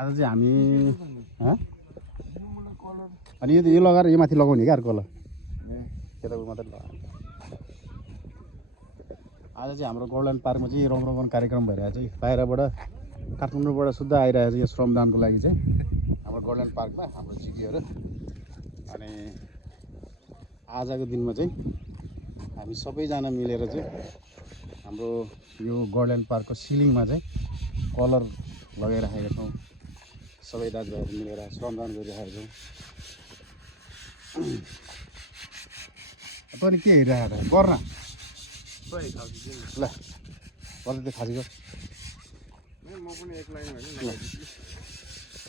आज चाहिँ हामी अनि यो लगाएर यो माथि लगाउने क्या अर्को केटाको मात्रै लगाएर आज चाहिँ हाम्रो गोल्डन पार्कमा चाहिँ रङ रङ्गन कार्यक्रम भइरहेको छ बाहिरबाट काठमाडौँबाट शुद्ध आइरहेको छ यो श्रमदानको लागि चाहिँ हाम्रो गोल्डन पार्कमा हाम्रो जिपीहरू अनि आजको दिनमा चाहिँ हामी सबैजना मिलेर चाहिँ हाम्रो यो गोल्डन पार्कको सिलिङमा चाहिँ कलर लगाइराखेका छौँ सबै दाजुभाइहरू मिलेर श्रमदान गरिरहेका छौँ तैँले के हेरिरहेको गर्न ल गर्दै त्यो खासको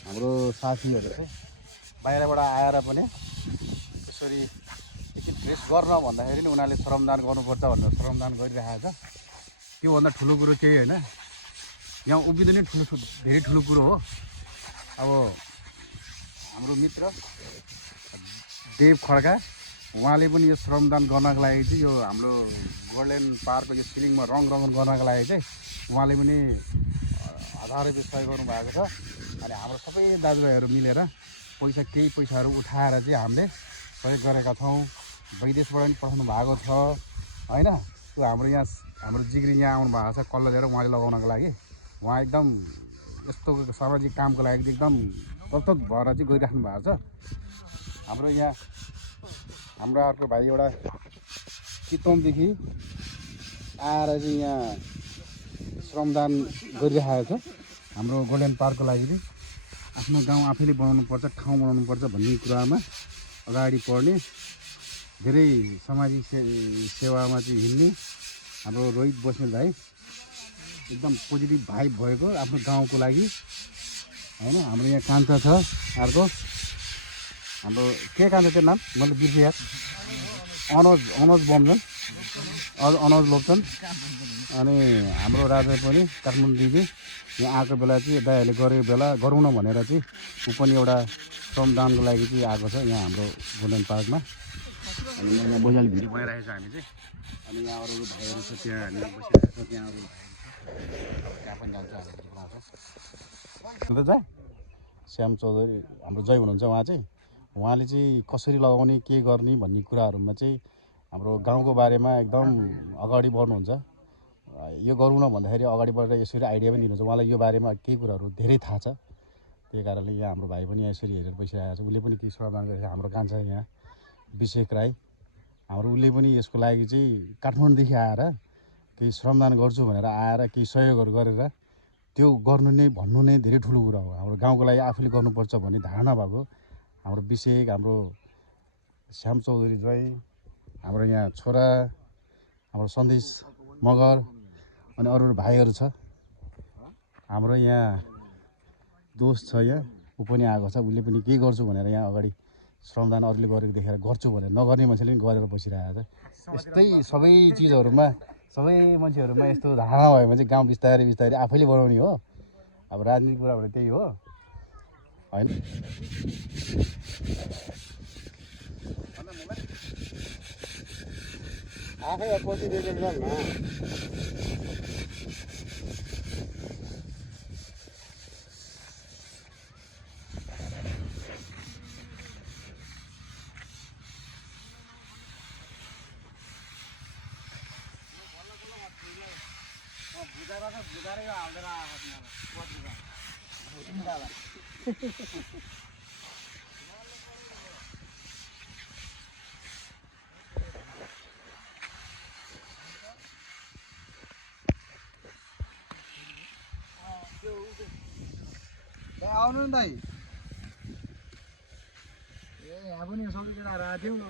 हाम्रो साथीहरू चाहिँ बाहिरबाट आएर पनि यसरी एकछिन ड्रेस गर्न भन्दाखेरि नि उनीहरूले श्रमदान गर्नुपर्छ भनेर श्रमदान गरिरहेको छ त्योभन्दा ठुलो कुरो केही होइन यहाँ उभिँदै नै धेरै ठुलो कुरो हो अब हाम्रो मित्र देव खड्का उहाँले पनि यो श्रमदान गर्नको लागि चाहिँ यो हाम्रो गोल्डन पार्कको यो सिलिङमा रङ रङ्गन गर्नको लागि चाहिँ उहाँले पनि 1000 रुपियाँ सहयोग गर्नुभएको छ अनि हाम्रो सबै दाजुभाइहरू मिलेर केही पैसाहरू उठाएर चाहिँ हामीले सहयोग गरेका छौँ विदेशबाट पनि पठाउनु भएको छ होइन त्यो हाम्रो यहाँ हाम्रो जिग्री यहाँ आउनु भएको छ कल्लो लिएर उहाँले लगाउनको लागि उहाँ एकदम यस्तो सामाजिक कामको लागि एकदम तत्त भएर चाहिँ गइराख्नु भएको छ हाम्रो यहाँ हाम्रो अर्को भाइ एउटा चितवनदेखि आएर चाहिँ यहाँ श्रमदान गरिरहेको छ हाम्रो गोल्डन पार्कको लागि चाहिँ आफ्नो गाउँ आफैले बनाउनुपर्छ ठाउँ बनाउनुपर्छ भन्ने कुरामा अगाडि बढ्ने धेरै सामाजिक सेवामा चाहिँ हिँड्ने हाम्रो रोहित बस्नेत भाइ एकदम पोजिटिभ भाइब भएको आफ्नो गाउँको लागि होइन हाम्रो यहाँ कान्छा छ अर्को हाम्रो के कान्छ त्यो नाम मतलब बिर्सिया अनज बमजन अनज लोप्छन् अनि हाम्रो राजा पनि काठमाडौँदेखि यहाँ आएको बेला चाहिँ दाइहरूले गरेको बेला गरौँ न भनेर चाहिँ ऊ पनि एउटा श्रमदानको लागि चाहिँ आएको छ यहाँ हाम्रो गोल्डन पार्कमा अनि यहाँ बोजाले भिडियो बनाइरहेको छ हामी चाहिँ अनि यहाँ अरू भाइहरू छ त्यहाँ हामी बसिरहेको छ त्यहाँ अरू त्यहाँ पनि जान्छ हामी श्याम चौधरी हाम्रो जय हुनुहुन्छ उहाँले चाहिँ कसरी लगाउने के गर्ने भन्ने कुराहरूमा चाहिँ हाम्रो गाउँको बारेमा एकदम अगाडि बढ्नुहुन्छ यो गरौँ न भन्दाखेरि अगाडि बढेर यसरी आइडिया पनि दिनुहुन्छ उहाँलाई यो बारेमा केही कुराहरू धेरै थाहा छ त्यही कारणले यहाँ हाम्रो भाइ पनि यसरी हेरेर बसिरहेको छ उसले पनि केही श्रमदान गरेर हाम्रो कान्छा यहाँ अभिषेक राई हाम्रो उसले पनि यसको लागि चाहिँ काठमाडौँदेखि आएर केही श्रमदान गर्छु भनेर आएर केही सहयोगहरू गरेर त्यो गर्नु नै भन्नु नै धेरै ठुलो कुरा हो हाम्रो गाउँको लागि आफूले गर्नुपर्छ भन्ने धारणा भएको हाम्रो अभिषेक हाम्रो श्याम चौधरी जय हाम्रो यहाँ छोरा हाम्रो सन्देश मगर अनि अरू भाइहरू छ हाम्रो यहाँ दोस्त छ यहाँ ऊ पनि आएको छ उसले पनि केही गर्छु भनेर यहाँ अगाडि श्रमदान अरूले गरेको देखेर गर्छु भनेर नगर्ने मान्छेले पनि गरेर बसिरहेको छ यस्तै सबै चिजहरूमा सबै मान्छेहरूमा यस्तो धारणा भयो भने चाहिँ गाउँ बिस्तारै बिस्तारै आफैले बनाउने हो अब राजनीतिक कुरा भने त्यही हो होइन आफै पछि रिलेट गर्न आउनु नि दाइ ए यहाँ पनि सबै केटा राख्यौँ न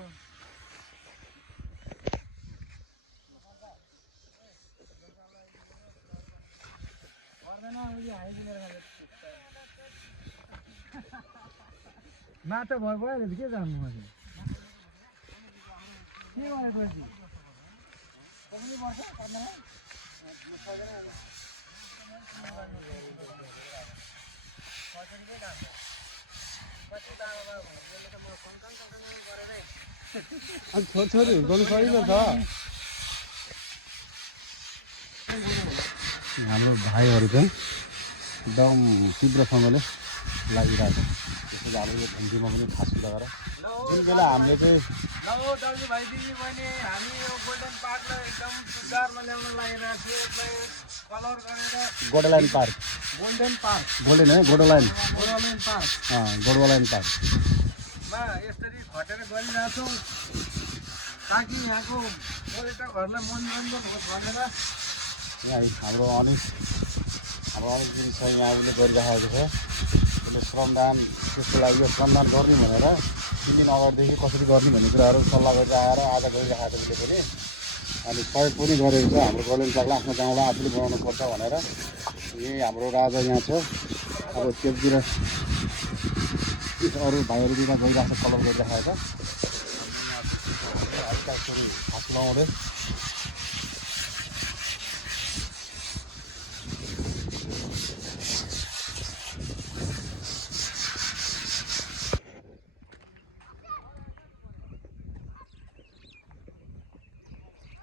माटो भयो भयो के जानु मैले के गरेपछि छोरीहरू गर्नु सजिलो छ हाम्रो भाइहरू चाहिँ एकदम तीव्रसँगले लागिरहेको छ। त्यसैले अब यो घुम्तीमा पनि खास कुरा गरेर जुन बेला हामीले चाहिँ दाजुभाइ दिदीबहिनी हामी यो गोल्डन पार्कलाई एकदम सुधारमा ल्याउन लागिरहेको थियो। यसलाई कलर गरेर गोडोल्यान्ड पार्क गोल्डन पार्क गोल्डेन है गोडोल्यान्ड पार्क गोडोल्यान्ड पार्कमा यसरी खटेर गरिरहेछौँ ताकि यहाँको पर्यटकहरूलाई मनोरञ्जन होस् भनेर। यहाँ हाम्रो अनिस दिदी छ यहाँ उसले गरिराखेको छ। उसले श्रमदान त्यसको लागि यो श्रमदान गर्ने भनेर 3 दिन अगाडिदेखि कसरी गर्ने भन्ने कुराहरू सल्लाह गरेर आएर आज गरिराखेको छ उसले पनि। अनि सहयोग पनि गरेको छ हाम्रो गोल्डेन पार्कलाई आफ्नो गाउँलाई आफूले बनाउनु पर्छ भनेर। यही हाम्रो राजा यहाँ छ। अब त्यतिर अरू भाइहरू बिना गइरहेको छ कलर गरिराखेको छ। हल्का सुरु हात लगाउँदै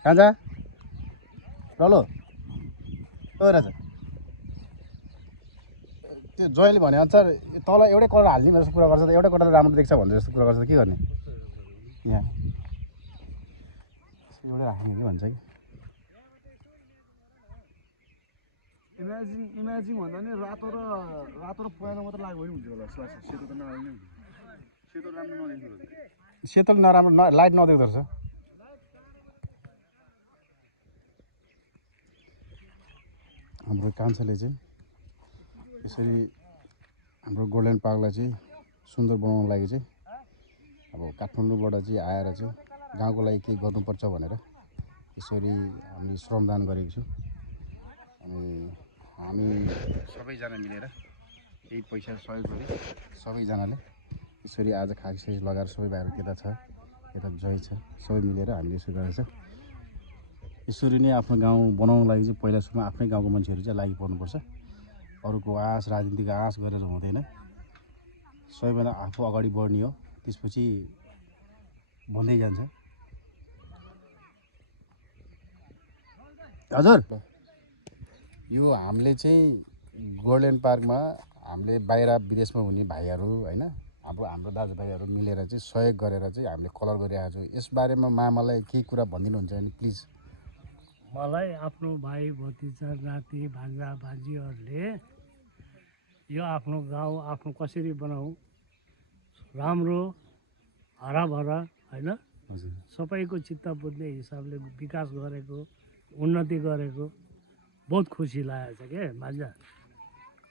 कान्छा रलो ओ राजा त्यो जयले भनेअनुसार तल एउटै कलर हाल्ने जस्तो कुरा गर्छ त एउटै कलर राम्रो देख्छ भन्ने जस्तो कुरा गर्छ त के गर्ने यहाँ एउटै राख्ने कि भन्छ कि इमेजिङ भन्दा नि रातो र पहेँलो मात्र लाग्यो भने हुन्छ होला। सेतो त नहाल्ने सेतो राम्रो नदेख्नु सेतो नराम्रो लाइट नदेख्दो रहेछ। हाम्रो कान्छाले चाहिँ यसरी हाम्रो गोल्डन पार्कलाई चाहिँ सुन्दर बनाउनको लागि चाहिँ अब काठमाडौँबाट चाहिँ आएर चाहिँ गाउँको लागि के गर्नुपर्छ भनेर यसरी हामी श्रमदान गरेको छौँ। अनि हामी सबैजना मिलेर यही पैसा सहयोग गरी सबैजनाले यसरी आज खासै लगाएर सबै भाइहरू यता छ यता जय छ सबै मिलेर हामीले यसो गरेको छ। यसरी नै आफ्नो गाउँ बनाउनको लागि चाहिँ पहिला सुरुमा आफ्नै गाउँको मान्छेहरू चाहिँ लागि पर्नुपर्छ। अरूको आश राजनीतिको आश गरेर हुँदैन। सबैभन्दा आफू अगाडि बढ्ने हो त्यसपछि भन्दै जान्छ। हजुर यो हामीले चाहिँ गोल्डन पार्कमा हामीले बाहिर विदेशमा हुने भाइहरू होइन अब हाम्रो दाजुभाइहरू मिलेर चाहिँ सहयोग गरेर चाहिँ हामीले कलर गरिरहेको छौँ। यसबारेमा मामालाई केही कुरा भनिदिनुहुन्छ भने प्लिज। मलाई आफ्नो भाइ भतिजा नाति भान्जा भान्जीहरूले यो आफ्नो गाउँ आफ्नो कसरी बनाऊ राम्रो हराभरा होइन सबैको चित्त बुझ्ने हिसाबले विकास गरेको उन्नति गरेको बहुत खुसी लागेको छ क्या भान्जा।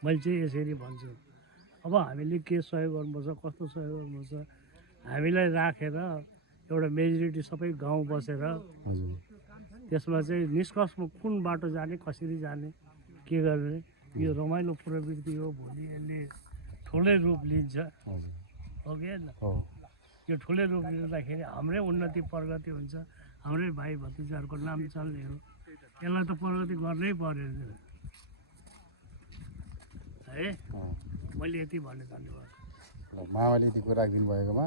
मैले चाहिँ यसरी भन्छु अब हामीले के सहयोग गर्नुपर्छ कस्तो सहयोग गर्नुपर्छ हामीलाई राखेर एउटा मेजोरिटी सबै गाउँ बसेर त्यसमा चाहिँ निष्कर्षमा कुन बाटो जाने कसरी जाने के गर्ने यो रमाइलो प्रवृत्ति हो। भोलि यसले ठुलै रूप लिन्छ हो कि यो ठुलै रूप लिँदाखेरि हाम्रै उन्नति प्रगति हुन्छ हाम्रै भाइ भतिजाहरूको नाम चल्ने हो। यसलाई त प्रगति गर्नै पर्यो है। मैले यति भन्ने धन्यवाद। मामाले यति कुरा राखिदिनु भएकोमा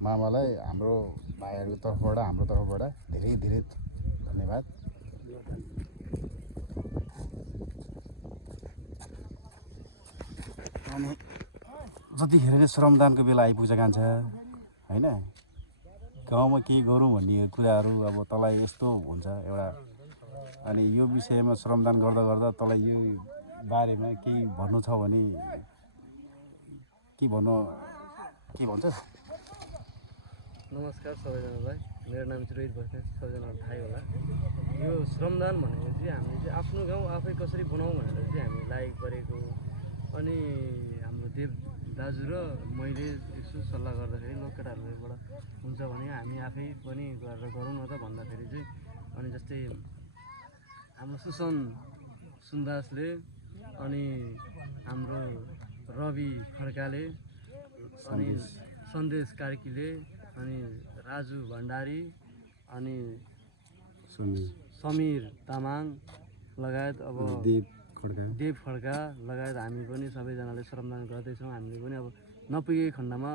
मामालाई हाम्रो भाइहरूको तर्फबाट हाम्रो तर्फबाट धेरै धेरै धन्यवाद। अनि जतिखेर नै श्रमदानको बेला आइपुग्छ कान्छ होइन गाउँमा केही गरौँ भन्ने कुराहरू अब तँलाई यस्तो हुन्छ एउटा। अनि यो विषयमा श्रमदान गर्दा गर्दा तँलाई यो बारेमा केही भन्नु छ भने के भन्छ? नमस्कार सबैजनालाई, मेरो नाम चाहिँ रोहित बस्नेत, सबैजनालाई थाहै होला। यो श्रमदान भनेको चाहिँ हामीले चाहिँ आफ्नो गाउँ आफै कसरी बनाउँ भनेर चाहिँ हामी लागेको परेको। अनि हाम्रो देव दाजु र मैले यसो सल्लाह गर्दाखेरि लोककेटाहरूबाट हुन्छ भने हामी आफै पनि गरेर गरौँ न त भन्दाखेरि चाहिँ अनि जस्तै हाम्रो सुसन सुन्दासले अनि हाम्रो रवि खड्काले अनि सन्देश कार्कीले अनि राजु भण्डारी अनि समीर तामाङ लगायत अब देव खड्का लगायत हामी पनि सबैजनाले श्रमदान गर्दैछौँ। हामीले पनि अब नपुगेको खण्डमा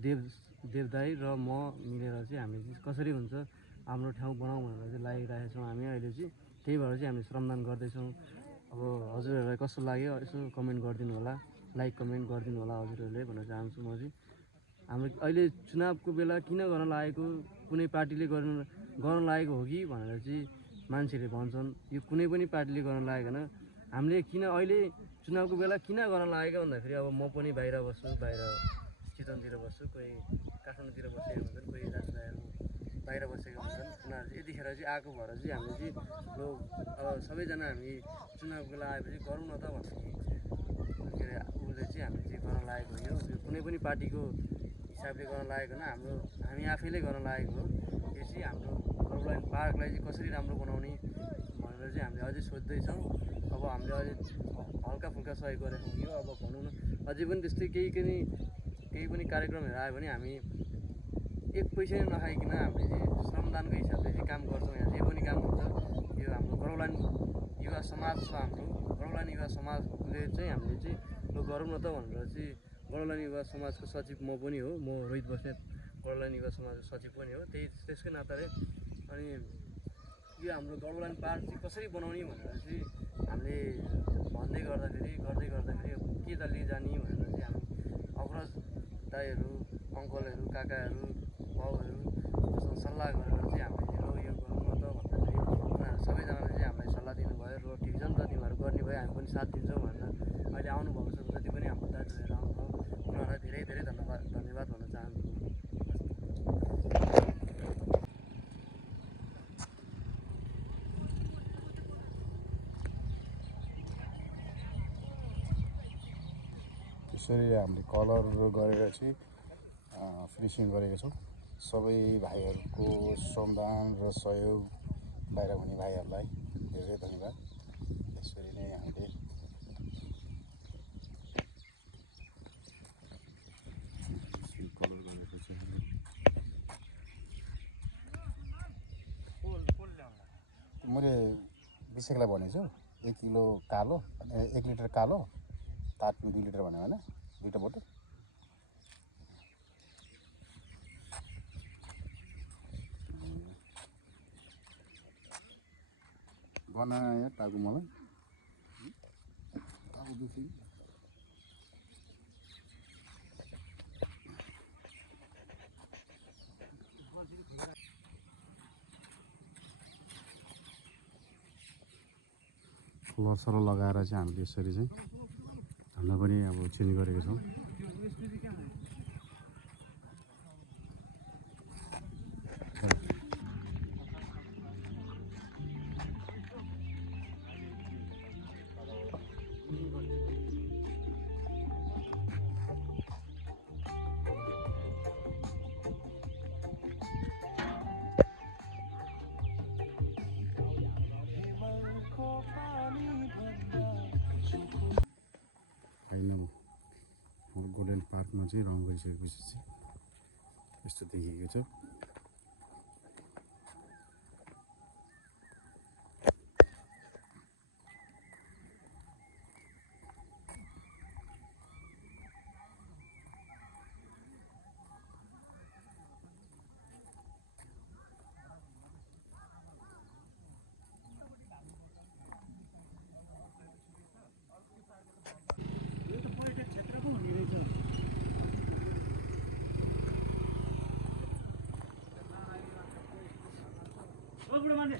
देव दाई र म मिलेर चाहिँ हामी कसरी हुन्छ हाम्रो ठाउँ बनाउँ भनेर चाहिँ लागिरहेका छौँ हामी अहिले चाहिँ। त्यही भएर चाहिँ हामी श्रमदान गर्दैछौँ। अब हजुरहरूलाई कस्तो लाग्यो यसो कमेन्ट गरिदिनु होला। लाइक कमेन्ट गरिदिनु होला हजुरहरूले भन्न चाहन्छु म चाहिँ। हाम्रो अहिले चुनावको बेला किन गर्न लागेको, कुनै पार्टीले गर्न लागेको हो कि भनेर चाहिँ मान्छेले भन्छन्। यो कुनै पनि पार्टीले गर्न लागेको होइन। हामीले किन अहिले चुनावको बेला किन गर्न लागेको भन्दाखेरि अब म पनि बाहिर बस्छु, बाहिर चितवनतिर बस्छु, कोही काठमाडौँतिर बसेको हुन्छन्, कोही दाजुभाइहरू बाहिर बसेको हुन्छन्। उनीहरू चाहिँ यतिखेर चाहिँ आएको भएर चाहिँ हामीले चाहिँ लु अब सबैजना हामी चुनावको बेला आएपछि गरौँ न त भन्ने के अरे उसले चाहिँ हामीले चाहिँ गर्न लागेको हो। यो कुनै पनि पार्टीको हिसाबले गर्न लागेको होइन, हामी आफैले गर्न लागेको हो। यो चाहिँ हाम्रो गौरलाइन पार्कलाई चाहिँ कसरी राम्रो बनाउने भनेर चाहिँ हामीले अझै सोच्दैछौँ। अब हामीले अझै हल्का फुल्का सहयोग गरेको यो अब भनौँ न अझै पनि त्यस्तै केही पनि कार्यक्रमहरू आयो भने हामी एक पैसा नै नखाइकन हामीले चाहिँ श्रमदानको हिसाबले चाहिँ काम गर्छौँ। यहाँ जे पनि काम हुन्छ यो हाम्रो गौरलाइन युवा समाज छ। हाम्रो गौरलाइन युवा समाजले चाहिँ हामीले चाहिँ लु गरौँ न त भनेर चाहिँ गौरलाइन युवा समाजको सचिव म पनि हो, म रोहित बस्नेत गौरलाइन युवा समाजको सचिव पनि हो। त्यसकै नाताले अनि यो हाम्रो गौरलाइन पार्क चाहिँ कसरी बनाउने भनेर चाहिँ हामीले गर्दै गर्दाखेरि के त लिजाने भनेर चाहिँ हामी अग्रज दाइहरू, अङ्कलहरू, काकाहरू, बाउहरूसँग सल्लाह गरेर चाहिँ हामीले चाहिँ यो गर्नु न त भन्दाखेरि उनीहरू सबैजनाले चाहिँ हामीलाई सल्लाह दिनुभयो। र ठिक छ नि त तिमीहरू गर्ने भयो, हामी पनि साथ दिन्छौँ भनेर अहिले आउनुभएको छ। जति पनि हाम्रो दाजुभाइहरू आउनुभयो उनीहरूलाई धेरै धेरै धन्यवाद भन्न चाहन्छु। त्यसरी हामीले कलर गरेर चाहिँ फिनिसिङ गरेको छौँ। सबै भाइहरूको श्रमदान र सहयोग बाहिर हुने भाइहरूलाई धेरै धन्यवाद। यसरी नै हामीले कलर गरेको चाहिँ मैले विषयलाई भनेको छु 1 किलो कालो, 1 लिटर कालो, तात्नु 2 लिटर भन्यो होइन, 2टा बोतल। बनायो टाउको मलाई टाउको दुखी कलर सर लगाएर चाहिँ हामीले यसरी चाहिँ हामीलाई पनि अब चेन्ज गरेको छौँ। गोल्डन पार्कमा चाहिँ रङ गरिसकेपछि चाहिँ यस्तो देखिएको छ। बुढो मान्छे